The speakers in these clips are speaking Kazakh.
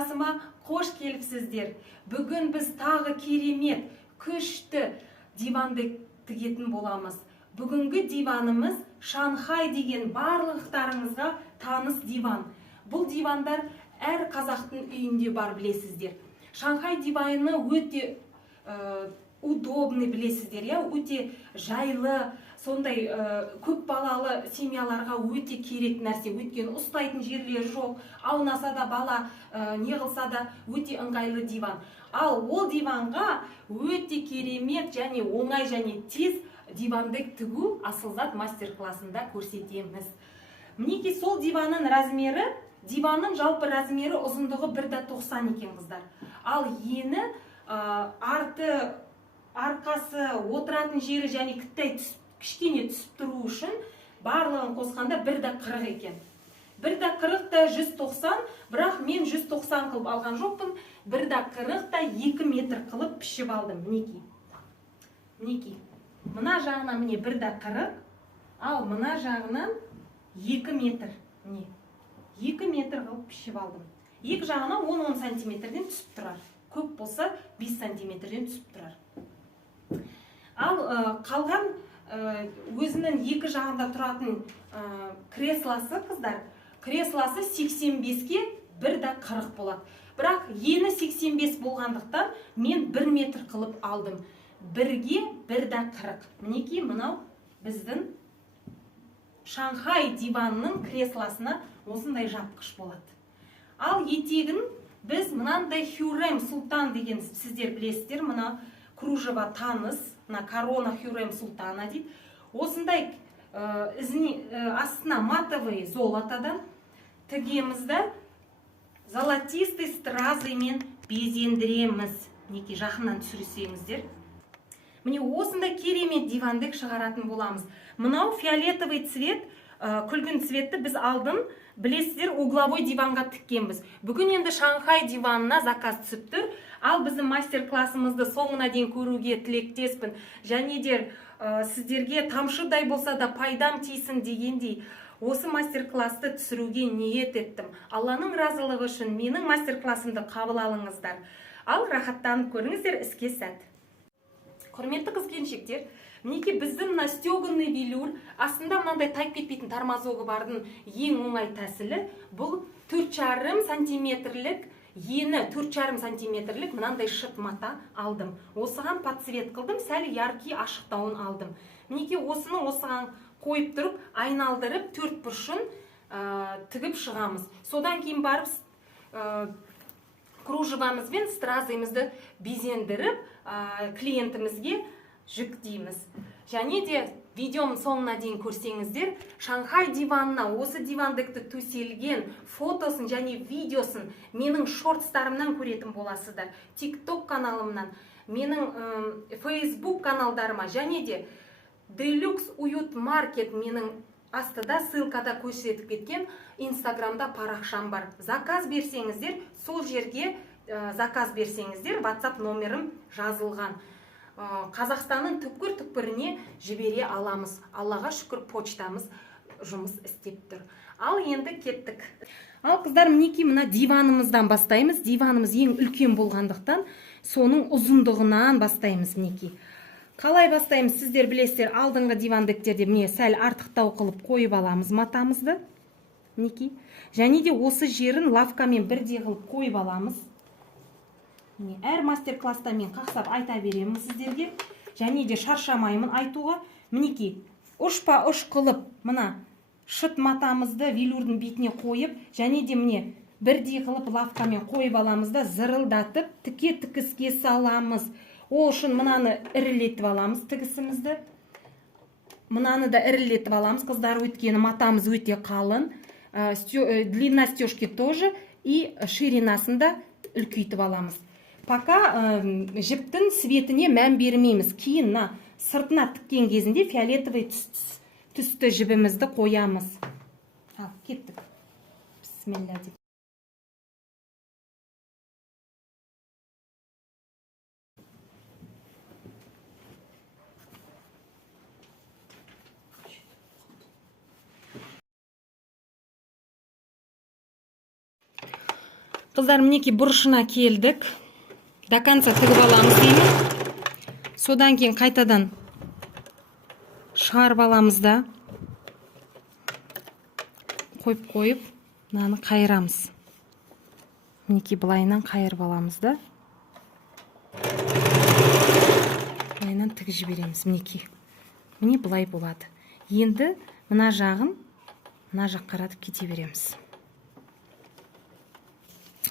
классыма қош келіпсіздер. Бүгін біз тағы керемет, күшті диванды тігетін боламыз. Бүгінгі диванымыз Шанхай деген барлықтарыңызға таныс диван. Бұл дивандар әр қазақтың үйінде бар, білесіздер. Шанхай диваны өте удобный, білесіздер, өте жайлы, сондай көп балалы семьяларға өте керек нәрсе. Өйткені ұстайтын жерлері жоқ, аунаса да бала не қылса да өте ыңғайлы диван. Ал ол диванға өте керемет және оңай және тез диванды тігу Асылзат мастер-классында көрсетеміз. Мінекей сол диванның размері, диванның жалпы размері ұзындығы 1,90 екен, қыздар. Ал ені, арқасы, отыратын жері және кішкене түсіп тұру үшін барлығын қосқанда 1,40 екен. 1,40 та 190, бірақ мен 190 қылып алған жоқпын. 1,40 та 2 метр қылып пішіп алдым. Мінекей. Мына жағынан міне 1,40, ал мына жағынан 2 метр. 2 метр қылып пішіп алдым. Екі жағынан 10-10 сантиметрден түсіп тұрар. Көп болса 5 сантиметрден түсіп тұрар. Ал қалған өзінің екі жағында тұратын кресласы, қыздар, кресласы 85-ке 1,40 болады. Бірақ ені 85 болғандықтан мен 1 метр қылып алдым. 1-ге 1,40. Мінекей мынау біздің Шанхай диванның кресласына осындай жапқыш болады. Ал етегін біз мынандай Хюррем Султан деген сіздер білесіздер, мына кружева таныс, мына корона Хюррем Султана дейді. Осындай астына матовый золотадан тігемізді золотистой стразымен безендіреміз. Мінекей жақыннан түсірсеңіздер. Міне осындай керемет дивандық шығаратын боламыз. Мынау фиолетовый цвет, күлгін цветті біз алдым, білесіздер, угловой диванға тіккенбіз. Бүгін енді Шанхай диванына заказ түсіп тұр. Ал біздің мастер-классымызды соңына дейін көруге тілектеспін. Және де сіздерге тамшыдай болса да пайдам тейсін дегендей осы мастер-классты түсіруге ниет еттім. Алланың разылығы үшін менің мастер-классымды қабыл алыңыздар. Ал рахаттанып көріңіздер, іске сәт. Құрметті қыз-келіншектер, мінекей біздің мына стеганый велюр, астында мынандай тайып кетпейтін тормозогы бардың ең оңай тәсілі. Бұл 4,5 сантиметрлік, ені 4,5 сантиметрлік мынандай шыт мата алдым. Осыған подсвет қылдым, сәл яркий ашықтауын алдым. Мінекей осыны осыған қойып тұрып, айналдырып, 4 бұрышын тігіп шығамыз. Содан кейін барып кружевамызбен стразымызды безендіріп клиентімізге жүктейміз. Және де видеом соңына дейін көрсеңіздер, Шанхай диванына осы дивандықты төселген фотосын және видеосын менің шортстарымнан көретін боласыздар. TikTok каналымнан, менің Facebook каналдарыма, және де Deluxe Уют Маркет менің астыда ссылкада көрсетіп кеткен Инстаграмда парақшам бар. Заказ берсеңіздер, сол жерге заказ берсеңіздер, WhatsApp номерім жазылған. Қазақстанның түкпір-түкпіріне жібере аламыз. Аллаға шүкір, почтамыз жұмыс істеп тұр. Ал енді кеттік. Ал қыздар, мінекей мына диванымыздан бастаймыз. Диванымыз ең үлкен болғандықтан соның ұзындығынан бастаймыз. Мінекей қалай бастаймыз, сіздер білесіздер, алдыңғы дивандіктерде міне сәл артықтау қылып қойып аламыз матамызды. Мінекей. Және де осы жерін лавкамен бірдей қылып қойып аламыз. Әр мастер-класста мен қақсап айта беремін сіздерге. Және де шаршамаймын айтуға. Мінекей, ұшпа ұш қылып, мына шыт матамызды велюрдің бетіне қойып, және де міне бірдей қылып лавкамен қойып аламыз да зырылдатып, тіке-тікіске саламыз. Ол үшін мынаны ірілетіп аламыз тігісімізді. Мынаны да ірілетіп аламыз, қыздар, өйткені матамыз өте қалың. Длина стежки тоже и ширинасында үлкейтіп аламыз. Пока жіптің светіне мән бермейміз. Кейін сыртына тіккен кезінде фиолетовый түсті жібімізді қоямыз. Кеттік. Бисмилля деп. Қыздар, мінекей бұрышына келдік. До конца тігіп аламыз деймін. Содан кейін қайтадан шығарып аламыз да қойып мынаны қайырамыз. Мінекей былайынан қайырып аламыз да былайынан тігіп жібереміз. Міне былай болады. Енді мына жағын мына жақ қаратып кете береміз.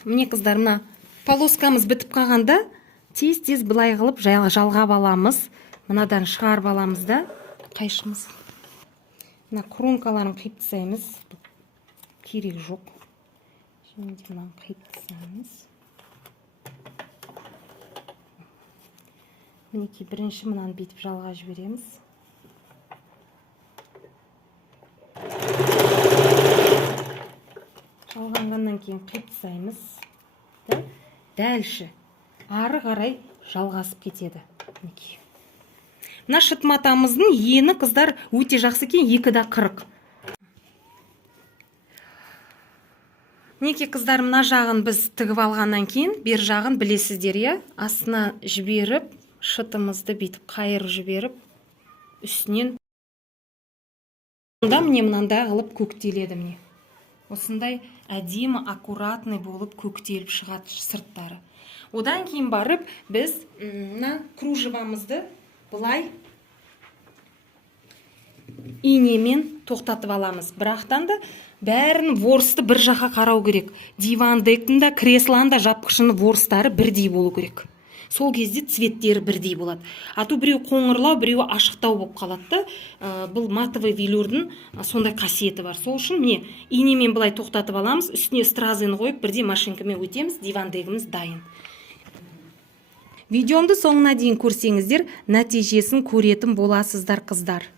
Міне қыздар, мына полоскамыз бітіп қалғанда тез былай қылып жалғап аламыз. Мынадан шығарып аламыз да қайшымыз. Мына кронкаларын қиып тастаймыз. Керек жоқ. Şimdi мынаны қиып тастаймыз. Мінекей бірінші мынаны бүйтіп жалға жібереміз. Жалғанғаннан кейін қиып тастаймыз. Дәлші ары қарай жалғасып кетеді. Мына шыт матамыздың ені қыздар өте жақсы екен, 2,40. Мінекей қыздар, мына жағын біз тігіп алғаннан кейін, бер жағын білесіздер, иә? Астына жіберіп, шытымызды бүйтіп қайырып жіберіп, үстінен міне мынандай қылып көктеледі. Міне осындай әдемі, аккуратный болып көктеліп шығады сырттары. Одан кейін барып біз мына кружевамызды былай инемен тоқтатып аламыз. Бірақтан да бәрін ворсты бір жаққа қарау керек. Дивандың да, креслоның да жапқышының ворстары бірдей болу керек. Сол кезде цветтері бірдей болады. А то біреу қоңырлау, біреу ашықтау болып қалады. Бұл матовый велюрдің сондай қасиеті бар. Сол үшін міне инемен былай тоқтатып аламыз, үстіне стразын қойып, бірдей машинкамен өтеміз, дивандегіміз дайын. Видеомды соңына дейін көрсеңіздер, нәтижесін көретін боласыздар, қыздар.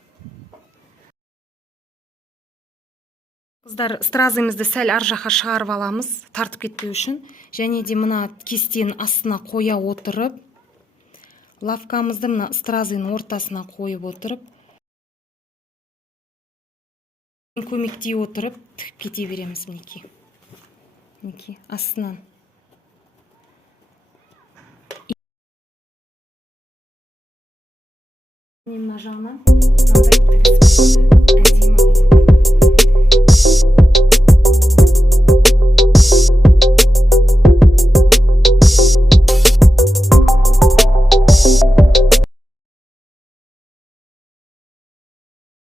Қыздар, стразымызды сәл ар жаққа шығарып аламыз, тартып кетпеу үшін. Және де мына кестенің астына қоя отырып, лавкамызды мына стразының ортасына қойып отырып, көмектей отырып, тігіп кете береміз. Мінекей, астынан. Мына жағынан мынандай тігіп